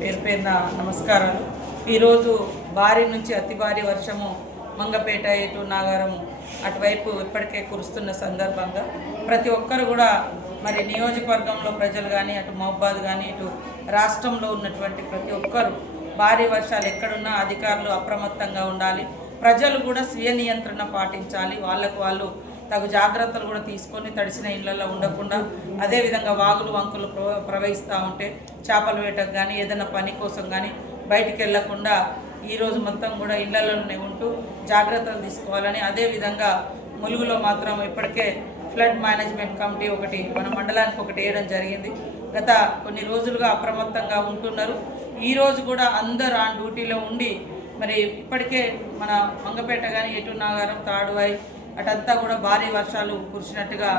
పేరు పేరున నమస్కారాలు. ఈరోజు భారీ నుంచి అతి భారీ వర్షము మంగపేట ఇటు నాగారం అటువైపు ఇప్పటికే కురుస్తున్న సందర్భంగా ప్రతి ఒక్కరు కూడా మరి నియోజకవర్గంలో ప్రజలు కానీ అటు మహబాద్ కానీ ఇటు రాష్ట్రంలో ఉన్నటువంటి ప్రతి ఒక్కరు భారీ వర్షాలు ఎక్కడున్నా అధికారులు అప్రమత్తంగా ఉండాలి. ప్రజలు కూడా స్వీయ నియంత్రణ పాటించాలి. వాళ్ళకు వాళ్ళు తగు జాగ్రత్తలు కూడా తీసుకొని తడిసిన ఇళ్లలో ఉండకుండా, అదేవిధంగా వాగులు వంకులు ప్రవహిస్తూ ఉంటే చేపల వేటకు కానీ ఏదైనా పని కోసం కానీ బయటికి వెళ్లకుండా ఈరోజు మొత్తం కూడా ఇళ్లలోనే ఉంటూ జాగ్రత్తలు తీసుకోవాలని, అదేవిధంగా ములుగులో మాత్రం ఇప్పటికే ఫ్లడ్ మేనేజ్మెంట్ కమిటీ ఒకటి మన మండలానికి ఒకటి వేయడం జరిగింది. గత కొన్ని రోజులుగా అప్రమత్తంగా ఉంటున్నారు. ఈరోజు కూడా అందరూ ఆ డ్యూటీలో ఉండి మరి ఇప్పటికే మన మంగపేట కానీ ఎటు నాగారం తాడువాయి అటంతా కూడా భారీ వర్షాలు కురిసినట్టుగా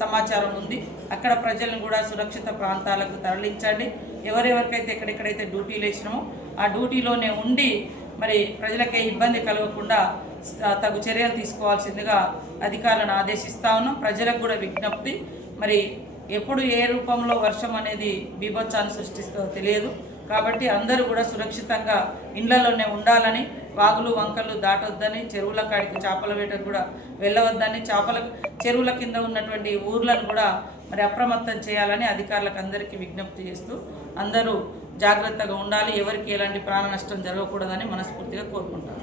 సమాచారం ఉంది. అక్కడ ప్రజలను కూడా సురక్షిత ప్రాంతాలకు తరలించండి. ఎవరెవరికైతే ఎక్కడెక్కడైతే డ్యూటీలు వేసినామో ఆ డ్యూటీలోనే ఉండి మరి ప్రజలకే ఇబ్బంది కలగకుండా తగు చర్యలు తీసుకోవాల్సిందిగా అధికారులను ఆదేశిస్తా ఉన్నాం. ప్రజలకు కూడా విజ్ఞప్తి, మరి ఎప్పుడు ఏ రూపంలో వర్షం అనేది బీభత్సాన్ని సృష్టిస్తుందో తెలియదు కాబట్టి అందరూ కూడా సురక్షితంగా ఇళ్లలోనే ఉండాలని, వాగులు వంకలు దాటొద్దని, చెరువుల కాడికి చేపల వేటకు కూడా వెళ్ళవద్దని, చెరువుల కింద ఉన్నటువంటి ఊర్లను కూడా మరి అప్రమత్తం చేయాలని అధికారులకు అందరికీ విజ్ఞప్తి చేస్తూ అందరూ జాగ్రత్తగా ఉండాలి. ఎవరికి ఎలాంటి ప్రాణ నష్టం జరగకూడదని మనస్ఫూర్తిగా కోరుకుంటాను.